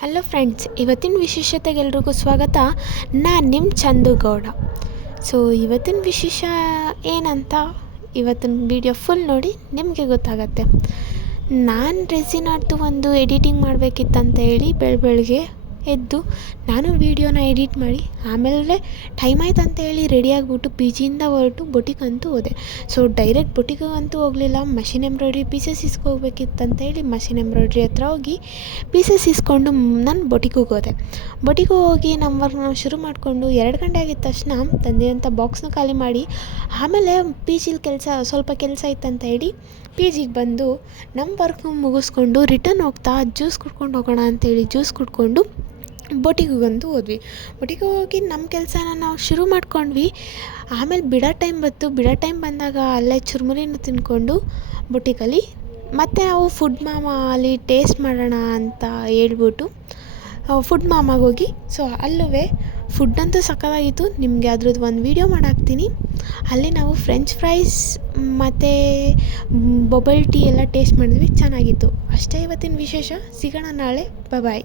Hello friends, ಇವತ್ತಿನ ವಿಶೇಷತೆಗೆ ಎಲ್ರಿಗೂ ಸ್ವಾಗತ. ನಾನು ನಿಮ್ಮ ಚಂದುಗೌಡ. ಸೊ ಇವತ್ತಿನ ವಿಶೇಷ ಏನಂತ ಇವತ್ತಿನ ವಿಡಿಯೋ ಫುಲ್ ನೋಡಿ ನಿಮಗೆ ಗೊತ್ತಾಗತ್ತೆ. ನಾನು ರೆಸಿನಾರ್ದು ಒಂದು ಎಡಿಟಿಂಗ್ ಮಾಡಬೇಕಿತ್ತಂತ ಹೇಳಿ ಬೆಳಗ್ಗೆ ಎದ್ದು ನಾನು ವೀಡಿಯೋನ ಎಡಿಟ್ ಮಾಡಿ ಆಮೇಲೆ ಟೈಮ್ ಆಯ್ತು ಅಂತ ಹೇಳಿ ರೆಡಿಯಾಗಿಬಿಟ್ಟು ಪಿ ಜಿಯಿಂದ ಹೊರಟು ಬೊಟಿಗಂತೂ ಹೋದೆ. ಸೊ ಡೈರೆಕ್ಟ್ ಬೊಟಿಗಂತೂ ಹೋಗಲಿಲ್ಲ, ಮಷಿನ್ ಎಂಬ್ರಾಯ್ಡ್ರಿ ಪೀಸಸ್ ಇಸ್ಕೋಬೇಕಿತ್ತಂತ ಹೇಳಿ ಮಷಿನ್ ಎಂಬ್ರಾಯ್ಡ್ರಿ ಹತ್ರ ಹೋಗಿ ಪೀಸಸ್ ಇಸ್ಕೊಂಡು ನಾನು ಬೊಟಿಗೆ ಹೋದೆ. ಬೊಟಿಗೆ ಹೋಗಿ ನಮ್ಮ ವರ್ಕ್ನ ಶುರು ಮಾಡಿಕೊಂಡು 2 ಗಂಟೆ ಆಗಿದ ತಕ್ಷಣ ತಂದಿರೋಂಥ ಬಾಕ್ಸ್ನ ಖಾಲಿ ಮಾಡಿ ಆಮೇಲೆ ಪಿ ಜಿಲಿ ಸ್ವಲ್ಪ ಕೆಲಸ ಇತ್ತಂತ ಹೇಳಿ ಪಿ ಜಿಗೆ ಬಂದು ನಮ್ಮ ವರ್ಕ್ ಮುಗಿಸ್ಕೊಂಡು ರಿಟರ್ನ್ ಹೋಗ್ತಾ ಜ್ಯೂಸ್ ಕುಡ್ಕೊಂಡು ಹೋಗೋಣ ಅಂತೇಳಿ ಜ್ಯೂಸ್ ಕುಡ್ಕೊಂಡು ಬೊಟಿಗಂತೂ ಹೋದ್ವಿ. ಬೊಟಿಗೆ ಹೋಗಿ ನಮ್ಮ ಕೆಲಸನ ನಾವು ಶುರು ಮಾಡ್ಕೊಂಡ್ವಿ. ಆಮೇಲೆ ಬಿಡೋ ಟೈಮ್ ಬಂದಾಗ ಅಲ್ಲೇ ಚುರುಮುರಿನ ತಿಂದ್ಕೊಂಡು ಬೊಟಿಗಲ್ಲಿ ಮತ್ತು ನಾವು ಫುಡ್ ಮಾಮಾ ಅಲ್ಲಿ ಟೇಸ್ಟ್ ಮಾಡೋಣ ಅಂತ ಹೇಳ್ಬಿಟ್ಟು ಫುಡ್ ಮಾಮಾಗೆ ಹೋಗಿ ಸೊ ಅಲ್ಲೂ ಫುಡ್ ಅಂತೂ ಸಕ್ಕತ್ತಾಗಿತ್ತು. ನಿಮಗೆ ಅದ್ರದ್ದು ಒಂದು ವೀಡಿಯೋ ಮಾಡಾಕ್ತೀನಿ. ಅಲ್ಲಿ ನಾವು ಫ್ರೆಂಚ್ ಫ್ರೈಸ್ ಮತ್ತು ಬಬಲ್ ಟೀ ಎಲ್ಲ ಟೇಸ್ಟ್ ಮಾಡಿದ್ವಿ, ಚೆನ್ನಾಗಿತ್ತು. ಅಷ್ಟೇ ಇವತ್ತಿನ ವಿಶೇಷ. ಸಿಗೋಣ ನಾಳೆ. ಬಾಯ್.